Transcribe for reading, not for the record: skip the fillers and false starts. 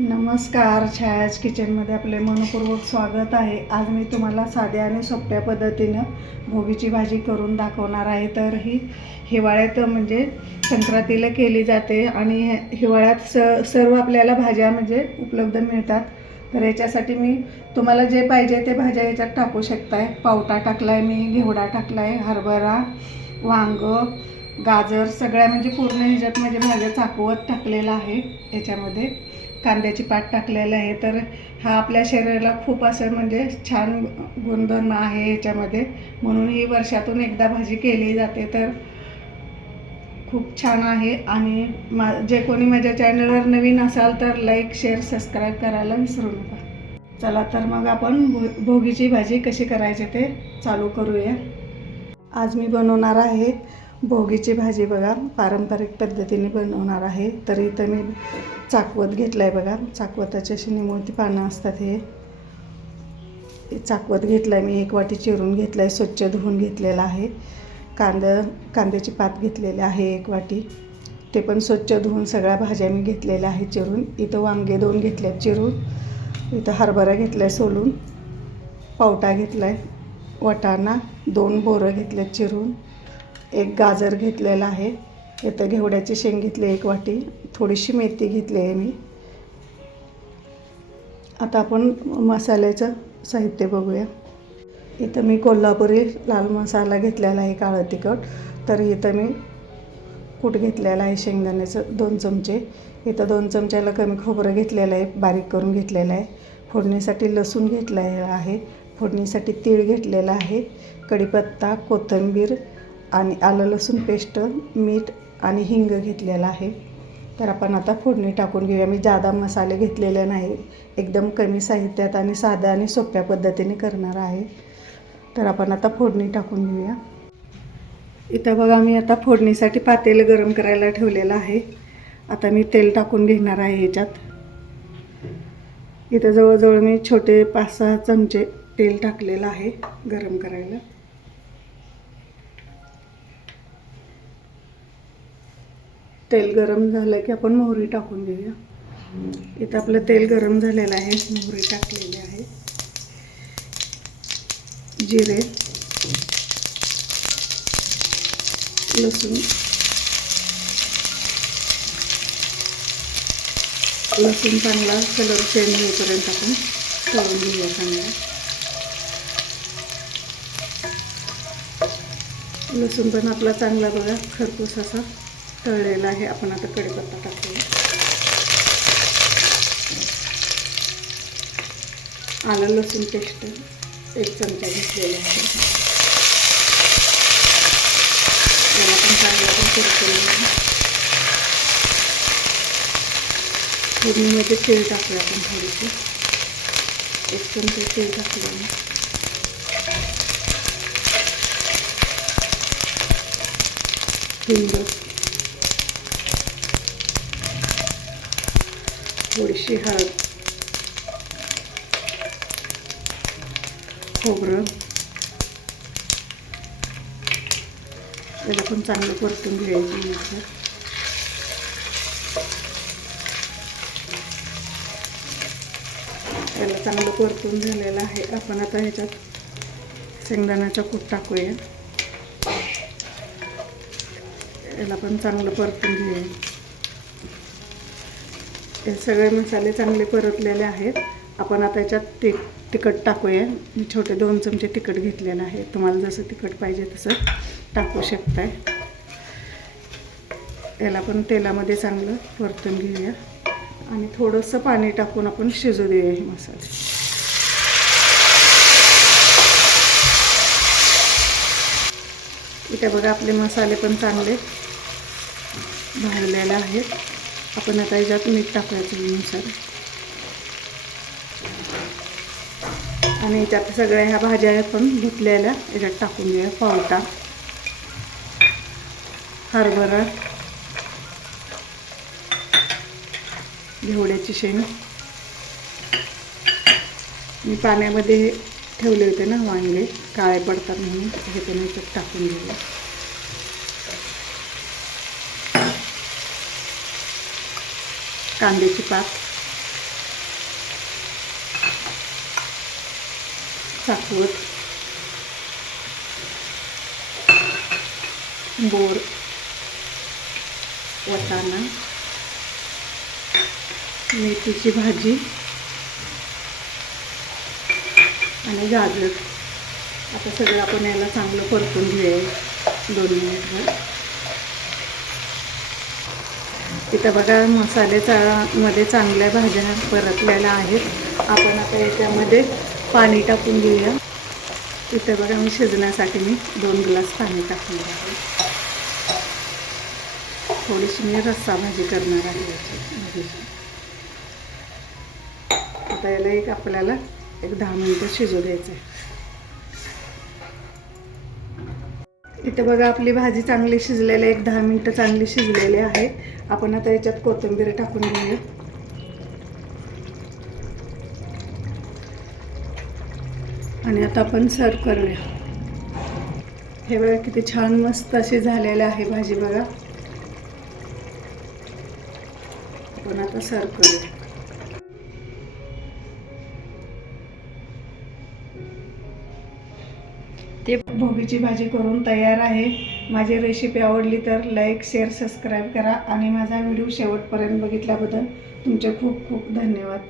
नमस्कार, छायाज किचनमध्ये आपले मनपूर्वक स्वागत आहे. आज मी तुम्हाला साध्या आणि सोप्या पद्धतीनं भोगीची भाजी करून दाखवणार आहे. तर ही हिवाळ्यात म्हणजे संक्रांतीला केली जाते आणि हिवाळ्यात सर्व आपल्याला भाज्या म्हणजे उपलब्ध मिळतात. तर याच्यासाठी मी तुम्हाला जे पाहिजे ते भाज्या याच्यात टाकू शकताय. पावटा टाकला आहे मी, घेवडा टाकला आहे, हरभरा, वांगं, गाजर सगळ्या म्हणजे पूर्ण ह्याच्यात म्हणजे भाज्या चाकवत टाकलेला आहे. याच्यामध्ये कांद्याची पात टाकलेलं आहे. तर हा आपल्या शरीराला खूप असं म्हणजे छान गुणधर्म आहे याच्यामध्ये, म्हणून ही वर्षातून एकदा भाजी केली जाते. तर खूप छान आहे. आणि जे कोणी माझ्या चॅनलवर नवीन असाल तर लाईक, शेअर, सबस्क्राईब करायला विसरू नका. चला तर मग आपण भोगीची भाजी कशी करायची ते चालू करूया. आज मी बनवणार आहे भोगीची भाजी. बघा, पारंपरिक पद्धतीने बनवणार आहे. तर इथं मी चाकवत घेतलं आहे. बघा, चाकवताची अशी निमुळती पानं असतात. हे चाकवत घेतलं आहे मी. 1 वाटी चिरून घेतलं आहे, स्वच्छ धुवून घेतलेलं आहे. कांद्याची पात घेतलेली आहे 1 वाटी, ते पण स्वच्छ धुवून सगळ्या भाज्या मी घेतलेल्या आहे चिरून. इथं वांगे 2 घेतले आहेत चिरून. इथं हरभरा घेतला आहे सोलून. पावटा घेतला आहे, वाटाणा 2 बोरं घेतले आहेत चिरून. 1 गाजर घेतलेला आहे. इथं घेवड्याची शेंग घेतली 1 वाटी. थोडीशी मेथी घेतली आहे मी. आता आपण मसाल्याचं साहित्य बघूया. इथं मी कोल्हापुरी लाल मसाला घेतलेला आहे, काळं तिखट. तर इथं मी कूट घेतलेला आहे शेंगदाण्याचं 2 चमचे. इथं 2 चमच्याला कमी खोबरं घेतलेलं आहे, बारीक करून घेतलेलं आहे. फोडणीसाठी लसूण घेतलेला आहे. फोडणीसाठी तीळ घेतलेला आहे. कढीपत्ता, कोथिंबीर आणि आलं लसूण पेस्ट, मीठ आणि हिंग घेतलेला आहे. तर आपण आता फोडणी टाकून घेऊया. मी जादा मसाले घेतलेले नाही, एकदम कमी साहित्यात आणि साध्या आणि सोप्या पद्धतीने करणार आहे. तर आपण आता फोडणी टाकून घेऊया. इथं बघा, मी आता फोडणीसाठी पातेलं गरम करायला ठेवलेलं आहे. आता मी तेल टाकून घेणार आहे ह्याच्यात. इथं जवळजवळ मी छोटे 5-6 चमचे तेल टाकलेलं आहे गरम करायला. तेल गरम झालं की आपण मोहरी टाकून घेऊया. इथं आपलं तेल गरम झालेलं आहे, मोहरी टाकलेली आहे. जिरे, लसूण चांगला कलर चेंज होईपर्यंत आपण तळून घेऊया चांगला. लसूण पण आपला चांगला बघा खरपूस असा तळलेला आहे. आपण आता कढीपत्ता टाकूया. आलं लसूण पेस्ट 1 चमचा घेतलेला आहे. याला पण चांगलं आपण परतून फोडणीमध्ये तेल टाकूया आपण थोडीशी. 1 चमचा तेल टाकलं. हिंग, थोडीशी हळद, खोबरं, याला पण चांगलं परतून घ्यायचं. याला चांगलं परतून झालेलं आहे. आपण आता ह्याच्यात शेंगदाण्याचा कूट टाकूया. याला पण चांगलं परतून घेऊया. हे सगळे मसाले चांगले परतलेले आहेत. आपण आता याच्यात तिखट टाकूया. मी छोटे 2 चमचे तिखट घेतलेलं आहे. तुम्हाला जसं तिखट पाहिजे तसं टाकू शकताय. याला पण तेलामध्ये चांगलं परतून घेऊया आणि थोडंसं पाणी टाकून आपण शिजू देऊया हे मसाले. इथे बघा, आपले मसाले पण चांगले भाजलेले आहेत. आपण आता याच्यात मीठ टाकायचं चवीनुसार. आणि याच्यात सगळ्या ह्या भाज्या आपण घेतलेल्या याच्यात टाकून घेऊया. पावटा, हरभरा, घेवड्याची शेंग. मी पाण्यामध्ये ठेवले होते ना वांगे, काळे पडतात म्हणून, हे पण याच्यात टाकून घेऊया. कांद्याची पात, साकवत, बोर, वाटाणा, मेथीची भाजी आणि गाजर. आता सगळं आपण याला चांगलं परतून घेऊया 2 मिनिटभर. इथं बघा मध्ये चांगल्या भाज्या परतलेल्या आहेत. आपण आता याच्यामध्ये पाणी टाकून घेऊया. इथं बघा मी शिजण्यासाठी 2 ग्लास पाणी टाकणार आहे. थोडीशी मी रस्सा भाजी करणार आहे याची. आता याला आपल्याला 10 मिनिटं शिजू द्यायचं आहे. इथे बघा आपली भाजी चांगली शिजलेली आहे. 10 मिनिटं चांगली शिजलेली आहे. आपण आता याच्यात कोथिंबीर टाकून घेऊया. आणि आता आपण सर्व करूया. हे बघा किती छान मस्त अशी झालेली आहे भाजी बघा. आपण आता सर्व करूया. ते भोगीची भाजी करून तयार आहे. माझी रेसिपी आवडली तर लाईक, शेअर, सबस्क्राईब करा आणि माझा व्हिडिओ शेवटपर्यंत बघितल्याबद्दल तुमचे खूप खूप धन्यवाद.